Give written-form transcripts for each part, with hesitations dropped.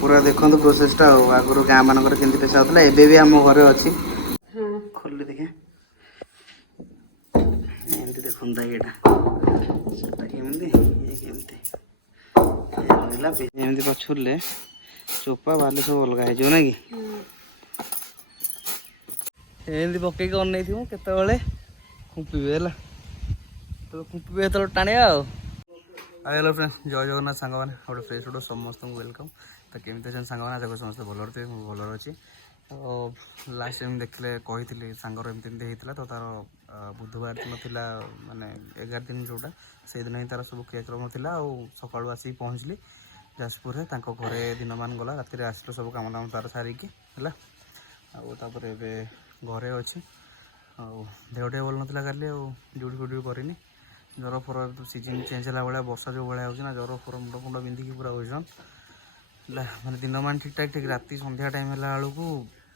पूरा देखो प्रोसेसटा आगुरी गाँ मानक केमती पेशा होता एबे भी आम घरे अच्छी खोल देखे एमती देखता यहाँ केमती पछुरले चोपा बाली सब अलग हो ना कि एमती पकईक अन केतवे खुंपे है तो खुंपे जो टाणिया हेलो फ्रेंड्स जय जगन्नाथ सांग मैंने गोटे फ्रेश वीडियो समस्त वेलकम तो केमी अच्छा सांग मैंने आगे समस्त भल थे भल अच्छी तो लास्ट टाइम देखले कही सांगर एमती होता तो तार बुधवार दिन था माने 11 दिन जोटा से दिन ही तार सब क्रियाक्रम था सका आसिक पहुँचली जाजपुर घरे दिन मान गला राति आसलो सब कम दाम तार सारिकी है आपर घरे अच्छी देहटे भल नाला काली ड्यूटी फ्यूटी करनी ज्वर फर सीजन चेंज है भाया वर्षा जो भाया होना ज्वर फर मुंड फुंड बिंधिकी पूरा होसन माने दिन मान ठीक ठाक ठीक राति संध्या टाइम है बेलू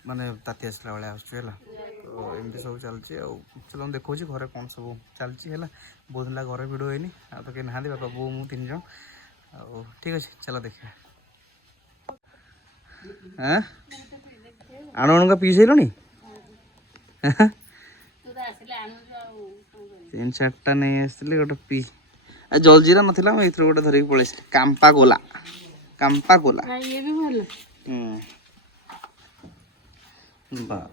माने ताती आसला भाया है तो एमती सब चलती चलो देखा घरे कौन सब चलती है बहुत दिन घरे भिड़ होनी आ तो कहीं नहां बापा बो मु 3 जन ठीक अच्छे चलो देखा हाँ आण का पी सारे 3-4टा नहीं आसती गोटे पी जलजीरा नाला मुझे गोटे धरिक पलि कांपा गोला बाप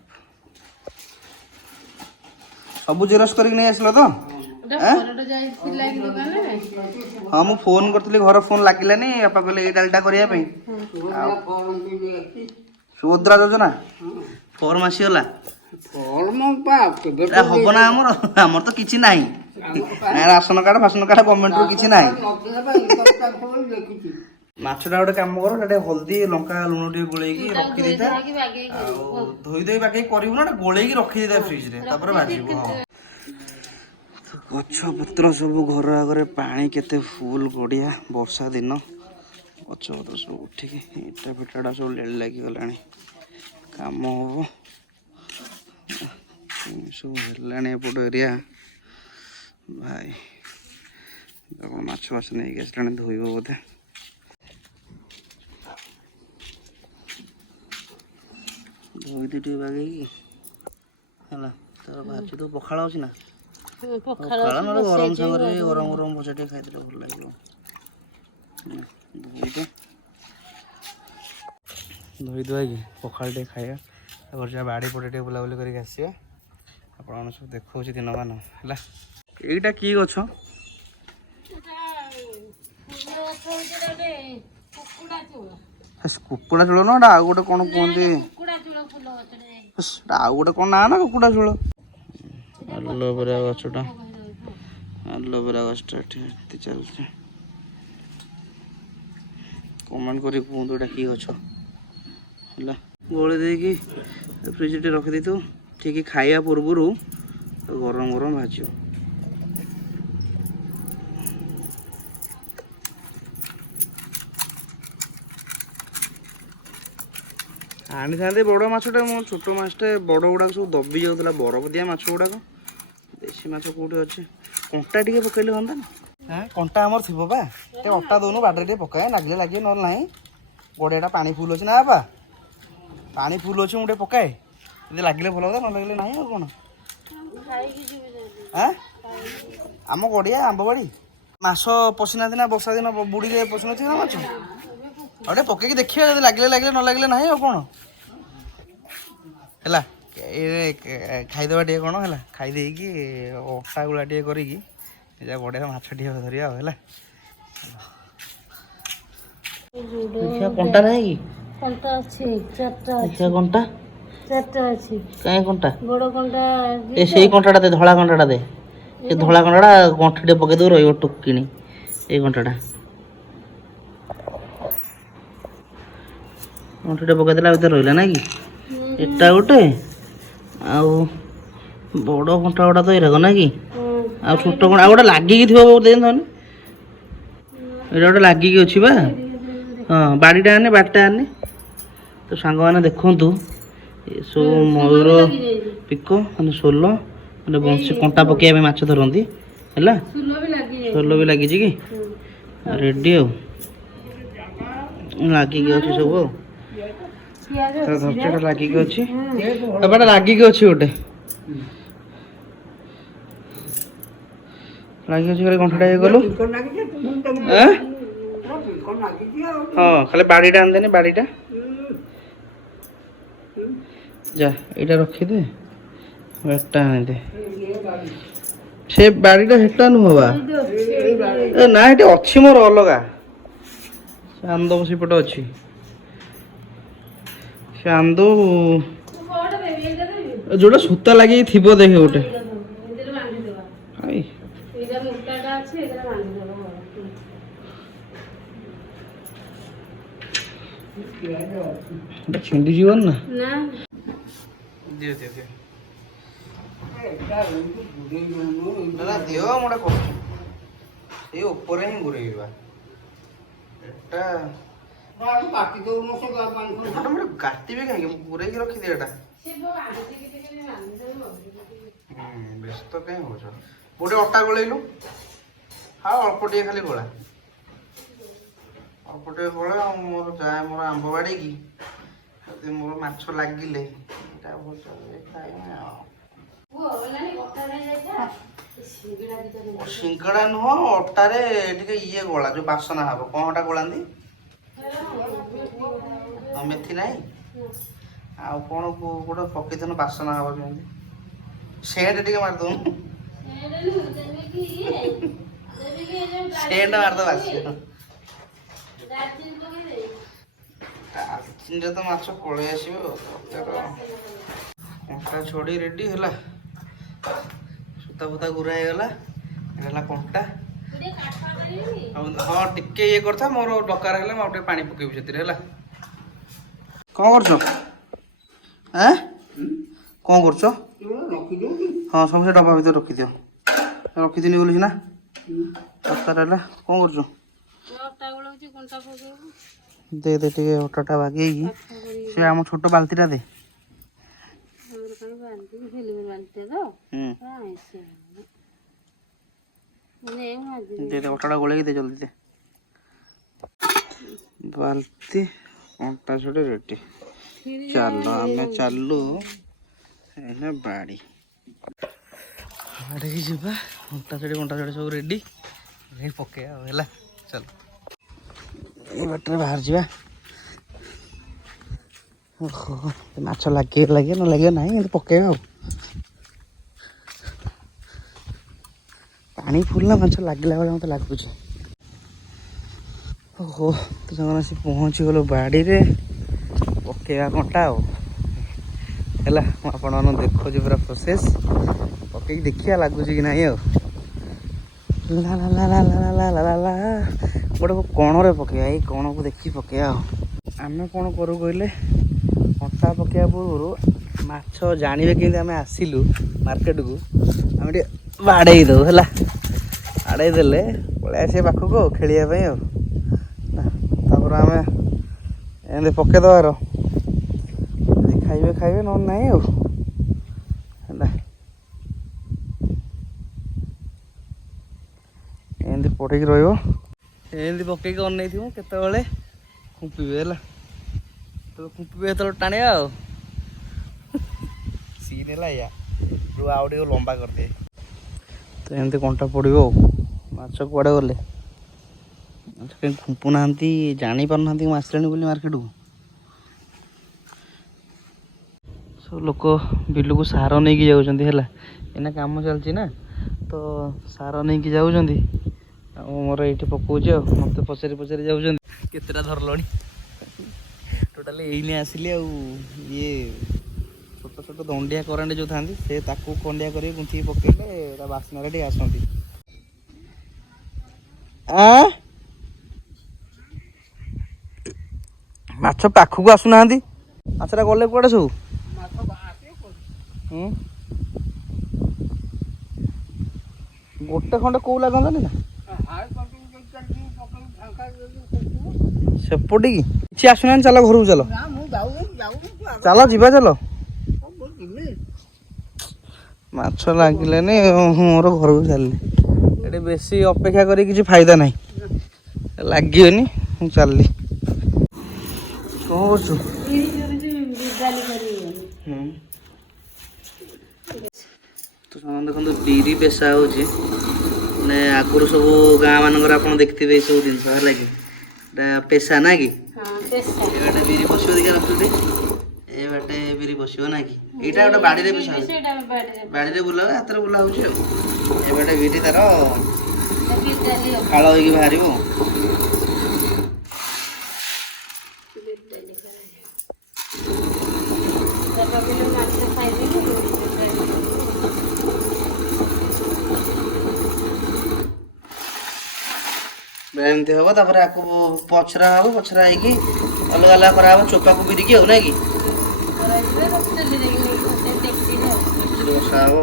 सब जेरक्स कर नहीं आसल तो हाँ मु फोन करी घर फोन लगिलानी बापा कहले ये डालटा करने सुभद्रा योजना फर्म आसीगला हम ना आमर तो किसी ना ration card fasten card government रू किसी ना माछटा गोटे कम कर हल्दी लंका लुण टे गोल रखी दे धोई धोई बाकी कर गोल रखी दे फ्रिज रे भाजी गछ पत्र सब घर आगे पानी केते फुल गड़िया वर्षा दिन गछ पत्र सब उठिक इटा फिटाटा सब लेड़ लगी गला काम हम सब एपट एरिया भाई माछ फाछ नहीं आसला धोब बोधे धोई दी बागे है तार भाजी तो पखाड़ अच्छी ना पखाड़ ना गरम सागर गरम गरम भजा टे खाई भल लगे धोई धुआ कि पखाड़ टे खाया बाड़ी पटे टे बुलाबुली करके आसिया आप सब देखा दिन मान है यहीटा कि गछ कुकुड़ा चूल ना आउ गोटे कौन कहते आउ गोटे कौन ना ना कुकुड़ा चूल एलोवेरा गछटा एलोवेरा गछटा चलते कमेंट कर कहतु यहाँ कि गछ है गोली देकी फ्रिज टे रखी दी ठीक खाया पूर्वर गरम गरम भाज आनी था बड़ मछटा मो छोट मछटे बड़ गुड़ाक सब दबी जाऊला बरफ दिया मछ गुड़ाक देशी मछ कौटे अच्छे कंटा टे पकड़े हम हाँ कंटा आमर थी बा अटा दौनु बाटे टे पकाए लगे लगे ना ना गड़ियाटा पानी फुल अच्छे ना बापा पानी फुल अच्छे मुझे पकाए ये लगे भल होता न लगे ना कौन हाँ आम गड़िया आंब बाड़ी माछ पशिना ना वर्षा दिन बुड़ी पशि ना माछ और पकईक देखिए लगे लगे न लगे ना कौन है खाईदे टे कौन है खाईदे अटा गुला टे करी गड़िया माछ टे धरिया है कंटा ना कि कंटा कहीं कंटा ए से कंटाटा दे धला कंटाटा दे ये धला कंटाटा गंठे पकई दे रही टुकिनी ये कंटाटा गंठे पकईदेला भर रहा ना कि एटा गोटे आउ बड़ कंटा गुड़ा तो ये ना कि आ छोट कंटा गोटे लगिकी थी देखने ये गोटे लगिकी अच्छी बा हाँ बाड़ीटा आने बाड़टा आने तो सांग मैंने देखु सब मयूर पिक मैंने सोल मैंने बंशी कंटा पकड़ माछ धरती है सोल भी लगी कि रेडी ଲାଗିକି ଅଛି ସବୁ ଧରଚାଟା ଲାଗିକି ଅଛି ଏପଟେ ଲାଗିକି ଅଛି ଗୋଟେ ଲାଗିକି ଅଛି ଖାଲି ଘଣ୍ଟାଟା ଇଏ କଲୁ ହଁ ଖାଲି ବାଡ଼ିଟା ଆଣିଦେନି ବାଡ଼ିଟା ଯା ଏଇଟା ରଖିଦେ ଏଟା ଆଣିଦେ ସେ ବାଡ଼ିଟା ହେଟା ନୁହଁ ବା ନା ଏଠି ଅଛି ମୋର ଅଲଗା ସେ ଆନ୍ଦବ ସେପଟେ ଅଛି ସେ ଆନ୍ଦବ ଯୋଉଟା ସୂତା ଲାଗିକି ଥିବ ଦେଖେ ଗୋଟେ ଛିଣ୍ଡି ଯିବନି ନା ଦିଅ ଦିଅ ଦିଅ ଦିଅ ମୁଁ କରୁଛି ଏଇ ଉପରେ ହିଁ ଘୁରେଇବା ଏଟା କାଟିବି କାହିଁକି ମୁଁ ଘୁରେଇକି ରଖିଦିଏ ଏଟା ବ୍ୟସ୍ତ କାହିଁ ହଉଛ ଗୋଟେ ଅଟା ଗୋଳେଇଲୁ ହଁ ଅଳ୍ପ ଟିକେ ଖାଲି ଗୋଳା ଅଳ୍ପ ଟିକେ ଗୋଳା ଆଉ ମୋର ଯାଏ ମୋର ଆମ୍ବ ବାଡ଼ିକି ଯଦି ମୋର ମାଛ ଲାଗିଲେ ଏଇଟା ଖାଇବି ଆଉ ସିଙ୍ଗଡ଼ା ନୁହଁ ଅଟାରେ ଟିକେ ଇଏ ଗୋଳା ଯୋଉ ବାସନା ହବ କଣ ଅଟା ଗୋଳାନ୍ତି ମେଥି ନାହିଁ ଆଉ କଣ ଗୋଟେ ପକେଇଦେନୁ ବାସନା ହବ କେମିତି ସେଣ୍ଟ ଟିକେ ମାରିଦଉନୁ ସେଣ୍ଟ ମାରିଦବ ଆସିବ ଡାଲଚିନିରେ ତ ମାଛ ପଳେଇ ଆସିବ କଣ୍ଟା ଛଡେଇ ରେଡି ହେଲା ସୂତା ଫୁତା ଗୁରା ହେଇଗଲା ଏଟା ହେଲା କଣ୍ଟା ହଁ ଟିକେ ଇଏ କରିଥା ମୋର ଦରକାର ହେଲେ ମୁଁ ଆଉ ଟିକେ ପାଣି ପକେଇବି ସେଥିରେ ହେଲା କଣ କରୁଛ ଆଁ କଣ କରୁଛ ହଁ ସମସ୍ତେ ଡବା ଭିତରେ ରଖିଦିଅ ରଖିଦିନି ବୋଲି ସିନା ଦରକାର ହେଲା କଣ କରୁଛୁ ଦେ ଦେ ଟିକେ ଅଟାଟା ବାଗେଇକି ସେ ଆମ ଛୋଟ ବାଲ୍ଟିଟା ଦେ ଦେ ଅଟାଟା ଗୋଳେଇକି ଦେ ଜଲ୍ଦି ଦେ ବାଲ୍ଟି କଣ୍ଟା ଛଡେଇ ରେଡି ଚାଲ ଆମେ ଚାଲୁ ଏଇନା ବାଡ଼ି ବାଡ଼ିକି ଯିବା କଣ୍ଟା ଛଡେଇ ସବୁ ରେଡି ପକେଇବା ଆଉ ହେଲା ଚାଲ ଏଇ ବାଟରେ ବାହାରି ଯିବା ଓହୋ ମାଛ ଲାଗିବ ନ ଲାଗିବ ନାହିଁ ଏମିତି ପକେଇବା ଆଉ ପାଣି ଫୁଲ ମାଛ ଲାଗିଲା ବେଳେ ମୋତେ ଲାଗୁଛି ଓହୋ ତ ସେମାନେ ଆସି ପହଞ୍ଚିଗଲୁ ବାଡ଼ିରେ ପକେଇବା କଣ୍ଟା ଆଉ ହେଲା ମୁଁ ଆପଣମାନଙ୍କୁ ଦେଖୁଛି ପୁରା ପ୍ରୋସେସ୍ ପକେଇକି ଦେଖିବା ଲାଗୁଛି କି ନାହିଁ ଆଉ ଗୋଟେ କଣରେ ପକେଇବା ଏଇ କଣକୁ ଦେଖିକି ପକେଇବା ଆଉ ଆମେ କ'ଣ କରୁ କହିଲେ କଣ୍ଟା ପକେଇବା ପୂର୍ବରୁ ମାଛ ଜାଣିବେ କେମିତି ଆମେ ଆସିଲୁ ମାର୍କେଟକୁ ଆମେ ଟିକେ ବାଡ଼େଇ ଦେଉ ହେଲା ବାଡ଼େଇ ଦେଲେ ପଳେଇ ଆସିବେ ପାଖକୁ ଆଉ ଖେଳିବା ପାଇଁ ଆଉ ତାପରେ ଆମେ ଏମିତି ପକେଇଦେବାର ଖାଇବେ ନହେଲେ ନାହିଁ ଆଉ ହେଲା ଏମିତି ପଡ଼ିକି ରହିବ ଏମିତି ପକେଇକି ଅନେଇଥିବ କେତେବେଳେ ଖୁମ୍ପିବେ ହେଲା ଖୁମ୍ପିବେ ଯେତେବେଳେ ଟାଣିବା ଆଉ ସିନ୍ ହେଲା ଏଇଆ ଆଉ ଟିକେ ଲମ୍ବା କରିଦିଏ ତ ଏମିତି କଣ୍ଟା ପଡ଼ିବ ଆଉ ମାଛ କୁଆଡ଼େ ଗଲେ ମାଛ କାହିଁ ଖୁମ୍ପୁନାହାନ୍ତି ଜାଣିପାରୁନାହାନ୍ତି ମୁଁ ଆସିଲାଣି ବୋଲି ମାର୍କେଟକୁ ସବୁ ଲୋକ ବିଲକୁ ସାର ନେଇକି ଯାଉଛନ୍ତି ହେଲା ଏଇନା କାମ ଚାଲିଛି ନା ତ ସାର ନେଇକି ଯାଉଛନ୍ତି ଆଉ ମୋର ଏଇଠି ପକଉଛି ଆଉ ମୋତେ ପଚାରି ଯାଉଛନ୍ତି କେତେଟା ଧରିଲଣି ଟୋଟାଲି ଏଇନେ ଆସିଲି ଆଉ ଇଏ ଛୋଟ ଦଣ୍ଡିଆ କରାଣ୍ଡି ଯେଉଁ ଥାନ୍ତି ସେ ତାକୁ ଖଣ୍ଡିଆ କରିକି ଗୁନ୍ଥିକି ପକେଇଲେ ତା ବାସ୍ନାରେ ଟିକେ ଆସନ୍ତି ମାଛ ପାଖକୁ ଆସୁନାହାନ୍ତି ମାଛଟା ଗଲେ କୁଆଡ଼େ ସବୁ ଗୋଟେ ଖଣ୍ଡେ କୋଉ ଲାଗନ୍ତାନି ନା ସେପଟିକି କିଛି ଆସୁନାହାନ୍ତି ଚାଲ ଘରକୁ ଚାଲ ଯିବା ଚାଲ ମାଛ ଲାଗିଲେନି ମୋର ଘରକୁ ଚାଲିଲି ଏଠି ବେଶୀ ଅପେକ୍ଷା କରି କିଛି ଫାଇଦା ନାହିଁ ଲାଗିବନି ମୁଁ ଚାଲିଲି କରୁଛୁ? ତ ସେମାନେ ଦେଖନ୍ତୁ ବିରି ପେଶା ହେଉଛି ମାନେ ଆଗରୁ ସବୁ ଗାଁ ମାନଙ୍କର ଆପଣ ଦେଖିଥିବେ ଏଇ ସବୁ ଜିନିଷ ହେଲା କି ଏଇଟା ପେଶା ନା କି ଏ ବାଟେ ବିରି ବସିବ ଦେଖିଆ ରଖୁଛନ୍ତି ଏ ବାଟେ ବିରି ବସିବ ନା କି ଏଇଟା ଗୋଟେ ବାଡ଼ିରେ ପେଶା ହେଉଛି ବାଡ଼ିରେ ବୁଲା ହୁଏ ହାତରେ ବୁଲା ହେଉଛି ଆଉ ଏ ବାଟେ ବିରି ତାର ଫାଳ ହେଇକି ବାହାରିବ। ଏମିତି ହବ ତାପରେ ଆକୁ ପଛରା ହବ ପଛରା ହେଇକି ଅଲଗା ଅଲଗା କରାହବ ଚୋପାକୁ ବିରିକି ଆଉ ନାଇଁ କି ବସା ହବ।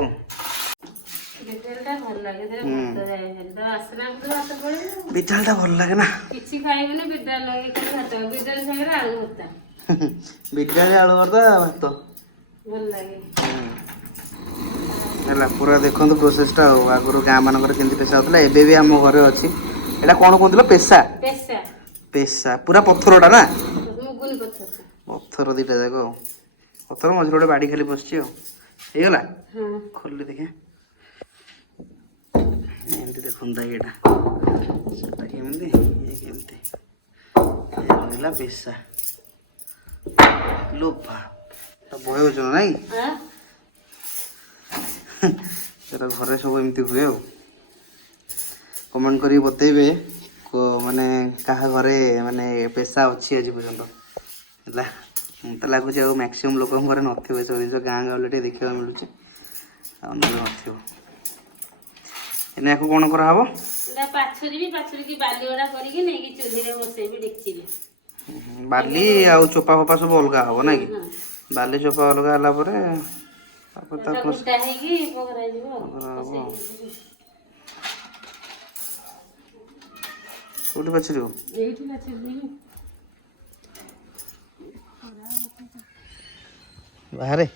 ବିଡାଲଟା ଭଲ ଲାଗେ ନା କିଛି ଖାଇବୁନି ବିଡାଲ ଲାଗେ ଖାଲି ଭାତ ବିଡାଲ ସାଙ୍ଗରେ ଆଳୁ ଭର୍ତ୍ତା ବିଡାଲ ଆଳୁ ଭର୍ତ୍ତା ଭାତ ଭଲ ଲାଗେ ହେଲା ପୁରା ଦେଖନ୍ତୁ ପ୍ରୋସେସଟା ଆଉ ଆଗରୁ ଗାଁ ମାନଙ୍କରେ କେମିତି ପେଶା ହଉଥିଲା ଏବେ ବି ଆମ ଘରେ ଅଛି ଏଇଟା କଣ କହୁଥିଲ ପେଶା ପେଶା ପୁରା ପଥରଟା ନା ପଥର ଦିଟା ଯାକ ଆଉ ପଥର ମଝିରେ ଗୋଟେ ବାଡ଼ି ଖାଲି ପଶିଛି ଆଉ ହେଇଗଲା ଖୋଲିଲେ ଦେଖିଆ ଏମିତି ଦେଖନ୍ତା ଏଇଟା ସେଟା କେମିତି ଇଏ କେମିତି ରହିଲା ପେଶା ଲୋପା ଭୟ ଓଜନ ନାଇଁ ସେଟା ଘରେ ସବୁ ଏମିତି ହୁଏ ଆଉ କମେଣ୍ଟ କରିକି ବତେଇବେ ମାନେ କାହା ଘରେ ମାନେ ପେଶା ଅଛି ଆଜି ପର୍ଯ୍ୟନ୍ତ ହେଲା ମତେ ଲାଗୁଛି ଆଉ ମ୍ୟାକ୍ସିମମ୍ ଲୋକଙ୍କ ଘରେ ନଥିବ ଏସବୁ ଜିନିଷ ଗାଁ ଗହଳି ଟିକେ ଦେଖିବାକୁ ମିଳୁଛି ଆଉ ନହେଲେ ନଥିବ। ଏନେ ୟାକୁ କଣ କରାହବ ବାଲି ଆଉ ଚୋପା ଫୋପା ସବୁ ଅଲଗା ହବ ନାଇଁ କି ବାଲି ଚୋପା ଅଲଗା ହେଲା ପରେ ତାପରେ ତାକୁ କୋଉଠି ବାଛିବ ବାହାରେ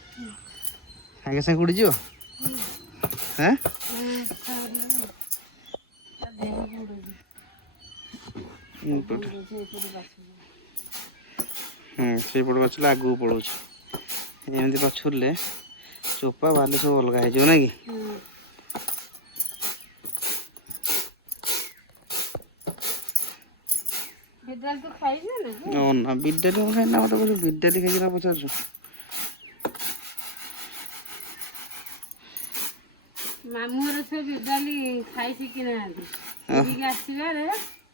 ସାଙ୍ଗେ ସାଙ୍ଗେ କୋଉଠି ଯିବ ହଁ ସେଇପଟେ ବାଛିଲେ ଆଗକୁ ପଳଉଛି ଏମିତି ବାଛୁରିଲେ ଚୋପା ବାଲି ସବୁ ଅଲଗା ହେଇଯିବ ନାଇଁ କି ବିଡାଲି ମୁଁ ଖାଇନା ମତେ କହୁଛୁ ବିଡାଲି ଖାଇକିନା ପଚାରୁଛୁ ମାମୁଁ ଘର ଛୁଆ ବିଡାଲି ଖାଇ ଶିଖିନାହାନ୍ତି ଏଠିକି ଆସିବାରେ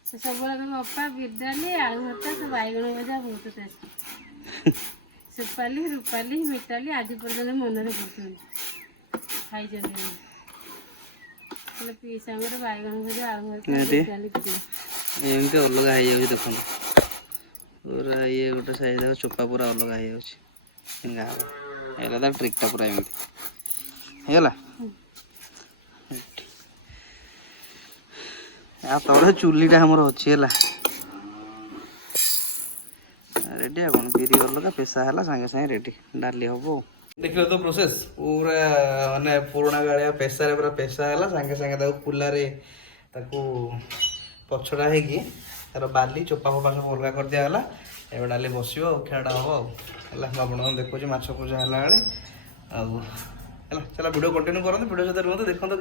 ସେ ସବୁବେଳେ କହିବ ଅପା ବିଡାଲି ଆଳୁ ଭର୍ତ୍ତା ତ ବାଇଗଣ ଭଜା ବହୁତ ଟେଷ୍ଟ ସୁପାଲି ରୂପାଲି ମିତାଲି ଆଜି ପର୍ଯ୍ୟନ୍ତ ମନରେ ପଡୁଛନ୍ତି ଖାଇଛନ୍ତି ହେଲେ ପିସାଙ୍କର ବାଇଗଣ ଭଜା ଆଳୁ ଭର୍ତ୍ତା ବିଡାଲି ପ୍ରିୟ ଏମିତି ଅଲଗା ହେଇଯାଉଛି ଦେଖନ୍ତୁ ପୁରା ଇଏ ଗୋଟେ ସାଇଜ ଚୋପା ପୁରା ଅଲଗା ହେଇଯାଉଛି ହେଇଗଲା ତା ଟ୍ରିକ୍ଟା ପୁରା ଏମିତି ହେଇଗଲା ଆ ତଳେ ଚୁଲିଟା ଆମର ଅଛି ହେଲା ରେଡି ଆଉ କଣ ବିରି ଅଲଗା ପେଶା ହେଲା ସାଙ୍ଗେ ସାଙ୍ଗେ ରେଡି ଡାଲି ହବ ଦେଖିଲ ତ ପ୍ରୋସେସ ପୁରା ମାନେ ପୁରୁଣା ଗାଳିଆ ପେଶାରେ ପୁରା ପେଶା ହେଲା ସାଙ୍ଗେ ସାଙ୍ଗେ ତାକୁ କୁଲାରେ ତାକୁ ପଛଡ଼ା ହେଇକି ତାର ବାଲି ଚୋପା ଫୋପା ସବୁ ଅଲଗା କରିଦିଆଗଲା ଏବେ ଡାଲି ବସିବ ଆଉ ଖେଳଟା ହବ ଆଉ ହେଲା ମୁଁ ଆପଣଙ୍କୁ ଦେଖୁଛି ମାଛ ପୂଜା ହେଲା ବେଳେ ଆଉ ହେଲା ଚାଲ ଭିଡ଼ିଓ କଣ୍ଟିନ୍ୟୁ କରନ୍ତୁ ଭିଡ଼ିଓ ସହିତ ରୁହନ୍ତୁ ଦେଖନ୍ତୁ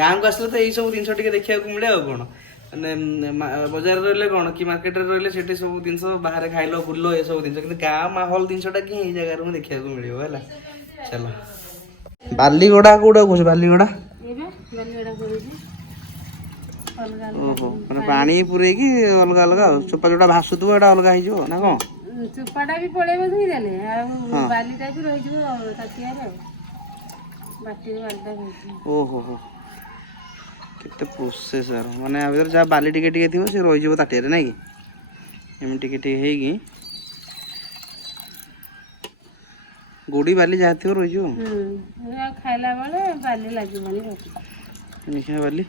ଗାଁକୁ ଆସିଲେ ତ ଏଇସବୁ ଜିନିଷ ଟିକେ ଦେଖିବାକୁ ମିଳେ ଆଉ କ'ଣ ମାନେ ବଜାରରେ ରହିଲେ କ'ଣ କି ମାର୍କେଟରେ ରହିଲେ ସେଠି ସବୁ ଜିନିଷ ବାହାରେ ଖାଇଲ ବୁଲ ଏସବୁ ଜିନିଷ କିନ୍ତୁ ଗାଁ ମାହୋଲ ଜିନିଷଟା କି ଏଇ ଜାଗାରୁ ହିଁ ଦେଖିବାକୁ ମିଳିବ ହେଲା ଚାଲ ବାଲିଗଡ଼ା କୋଉଟା କହୁଛୁ ବାଲିଗଡ଼ା ଓହୋ ମାନେ ପାଣି ପୁରେଇକି ଅଲଗା ଅଲଗା ଆଉ ଚୋପା ଯୋଉଟା ଭାସୁଥିବ ଏଇଟା ଅଲଗା ହେଇଯିବ ନା କ'ଣ ଚୋପାଟା ବି ପଳେଇବ ଧୋଇଦେଲେ ଆଉ ବାଲିଟା ବି ରହିଯିବ ତାଟିଆରେ ଆଉ ବାଟିରେ ବାଲିଟା ଓହୋ ହୋ କେତେ ପ୍ରୋସେସ୍ ମାନେ ଆ ଭିତରେ ଯାହା ବାଲି ଟିକେ ଟିକେ ଥିବ ସେ ରହିଯିବ ତାଟିଆରେ ନାଇଁ କି ଏମିତି ଟିକେ ଟିକେ ହେଇକି ଗୋଡ଼ି ବାଲି ଯାହା ଥିବ ରହିଯିବ ଖାଇଲା ବେଳେ ବାଲି ଲାଗିବନି ମିଠା ବାଲି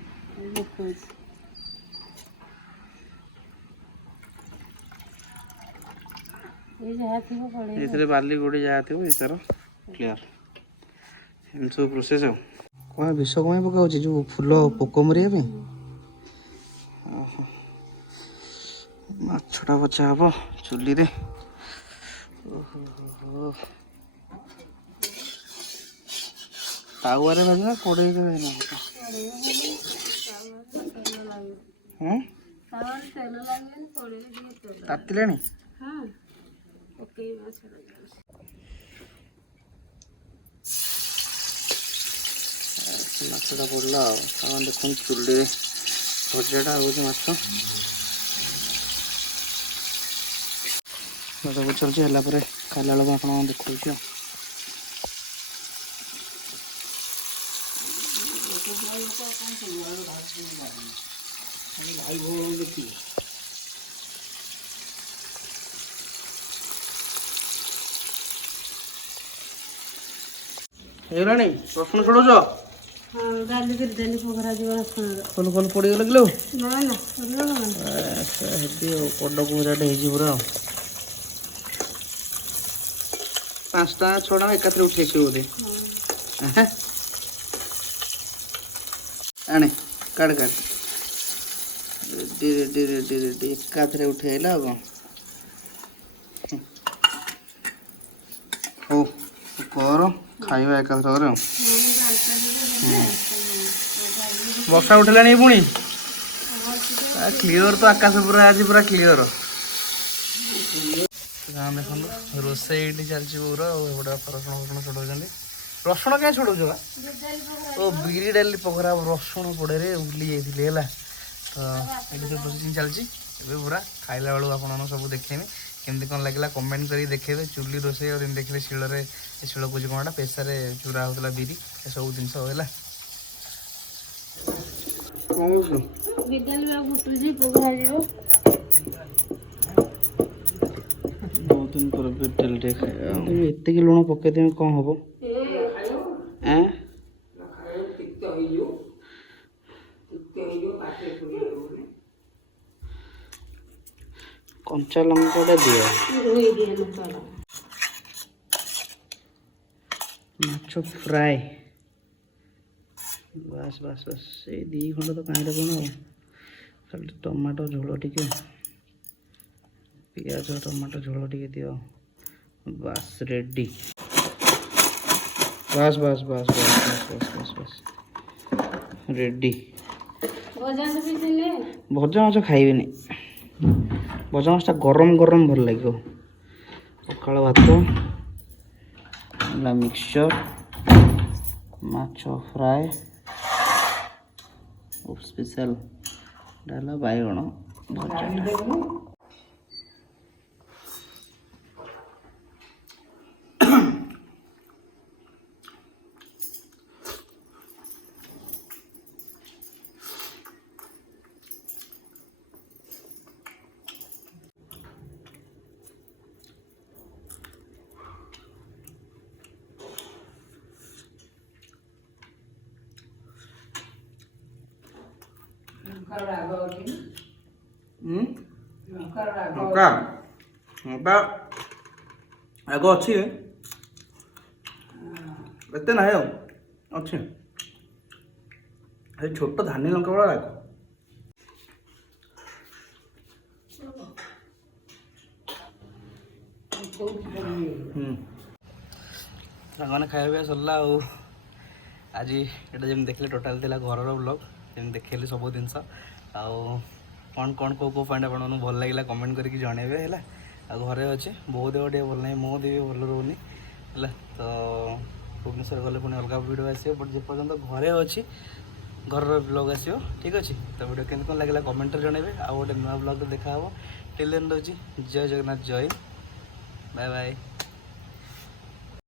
ଏଥିରେ ବାଲି ଗୋଡ଼ି ଯାହା ଥିବ ଏ ତାର କ୍ଲିୟର ଏମିତି ସବୁ ପ୍ରୋସେସ୍ ଆଉ କ'ଣ ବିଷ କ'ଣ ପକାଉଛି ଯେଉଁ ଫୁଲ ପୋକ ମରିବା ପାଇଁ ମାଛଟା ବଛା ହବ ଚୁଲିରେ ତାୱାରେ ଭାଜିନା କଡ଼େଇରେ ଭାଜିନା ତାତିଲାଣି ମାଛଟା ପଡ଼ିଲା ଆଉ ଆପଣ ଦେଖନ୍ତୁ ଚୁଲିରେ ଭଜାଟା ହେଉଛି ମାଛ ଭଜା ଚାଲିଛି ହେଲା ପରେ ଖାଇଲା ବେଳକୁ ଆପଣଙ୍କୁ ଦେଖାଉଛି ଆଉ ହେଇଗଲାଣି ରସୁଣ ଛଡ଼ଉଛ କଲ କଲ ପଡ଼ିଗଲା କିଲୋ ହେବି ଆଉ ପଡ଼କୁ ଭଜାଟା ହେଇଛି ପୁରା ଆଉ 5 ଟଙ୍କା 6 ଟଙ୍କା ଏକାଥରେ ଉଠେଇଛି ବୋଧେ ଆଣେ କାଢ଼ କାଢ଼ ରେଡ଼ି ରେଡ଼ି ରେଡ଼ି ରେଡ଼ି ଏକାଥରେ ଉଠେଇଲା ଆଉ କ'ଣ ହଉ କର ଖାଇବା ଏକାଥରେ ଆଉ ବର୍ଷା ଉଠିଲାଣି ପୁଣି କ୍ଲିଅର ତ ଆକାଶ ପୁରା ଆଜି ପୁରା କ୍ଲିଅର ଦେଖନ୍ତୁ ରୋଷେଇ ଏଇଠି ଚାଲିଛି ପୁରା ଆଉ ଏଗୁଡ଼ା ରସୁଣ ଫସୁଣ ଛଡ଼ଉଛନ୍ତି ରସୁଣ କାହିଁ ଛଡ଼ଉଛ ବା ଓ ବିରି ଡାଲି ପକୋଡ଼ା ରସୁଣ ପଡ଼େରେ ଉଲି ଯାଇଥିଲି ହେଲା ତ ଏଇଠି ସବୁ ପ୍ରୋସେସିଂ ଚାଲିଛି ଏବେ ପୁରା ଖାଇଲା ବେଳକୁ ଆପଣମାନଙ୍କୁ ସବୁ ଦେଖେଇନି କେମିତି କ'ଣ ଲାଗିଲା କମେଣ୍ଟ କରିକି ଦେଖେଇବେ ଚୁଲି ରୋଷେଇ ଆଉ ଯେମିତି ଦେଖିଲେ ଶିଳରେ ଶିଳ କହୁଛି କ'ଣଟା ପ୍ରେସରରେ ଚୁରା ହେଉଥିଲା ବିରି ଏସବୁ ଜିନିଷ ହେଲା ବହୁତ ଦିନ ପରେ ବିଟେଲ ଟିକେ ଖାଇବା ଏତିକି ଲୁଣ ପକେଇଦେବି କ'ଣ ହବ କଞ୍ଚା ଲଙ୍କାଟା ଦିଅ ମାଛ ଫ୍ରାଏ ବାସ୍ ବାସ୍ ବାସ୍ ସେଇ 2 ଖଣ୍ଡ ତ କାହିଁରେ କ'ଣ ଆଉ ଖାଲି ଟମାଟୋ ଝୋଳ ଟିକେ ପିଆଜ ଟମାଟୋ ଝୋଳ ଟିକେ ଦିଅ ବାସ୍ ରେଡ଼ି ବାସ୍ ବାସ୍ ବାସ୍ ବାସ୍ ବାସ୍ ବାସ୍ ବାସ୍ ବାସ୍ ରେଡ଼ି ଭଜା ମାଛ ଖାଇବେନି ଭଜା ମାଛଟା ଗରମ ଗରମ ଭଲ ଲାଗିବ ପଖାଳ ଭାତ ହେଲା ମିକ୍ସଚର ମାଛ ଫ୍ରାଏ ସ୍ପେଶାଲ ହେଲା ବାଇଗଣ ଭଜା ଲଙ୍କା ଲଙ୍କା ଆଗ ଅଛି ଏତେ ନାହିଁ ଆଉ ଅଛି ଏ ଛୋଟ ଧାନୀ ଲଙ୍କା ଭଳିଆ ରାଗ ସାଙ୍ଗମାନେ ଖାଇବା ପିଇବା ସରିଲା ଆଉ ଆଜି ଏଇଟା ଯେମିତି ଦେଖିଲେ ଟୋଟାଲ୍ ଥିଲା ଘରର ବ୍ଲଗ୍ ଯେମିତି ଦେଖେଇଲି ସବୁ ଜିନିଷ ଆଉ କ'ଣ କ'ଣ କେଉଁ କେଉଁ ପଏଣ୍ଟ ଆପଣଙ୍କୁ ଭଲ ଲାଗିଲା କମେଣ୍ଟ କରିକି ଜଣେଇବେ ହେଲା ଆଉ ଘରେ ଅଛି ବୋଉ ଦେହ ଟିକେ ଭଲ ନାହିଁ ମୋ ଦେହ ଭଲ ରହୁନି ହେଲା ତ ଭୁବନେଶ୍ୱର ଗଲେ ପୁଣି ଅଲଗା ଭିଡ଼ିଓ ଆସିବ ବଟ୍ ଯେପର୍ଯ୍ୟନ୍ତ ଘରେ ଅଛି ଘରର ବ୍ଲଗ୍ ଆସିବ ଠିକ୍ ଅଛି ତ ଭିଡ଼ିଓ କେମିତି କ'ଣ ଲାଗିଲା କମେଣ୍ଟରେ ଜଣେଇବେ ଆଉ ଗୋଟେ ନୂଆ ବ୍ଲଗ୍ରେ ଦେଖା ହେବ ଟିଲ୍ ଦେନ୍ ରହୁଛି ଜୟ ଜଗନ୍ନାଥ ଜୟ ବାଏ ବାଏ।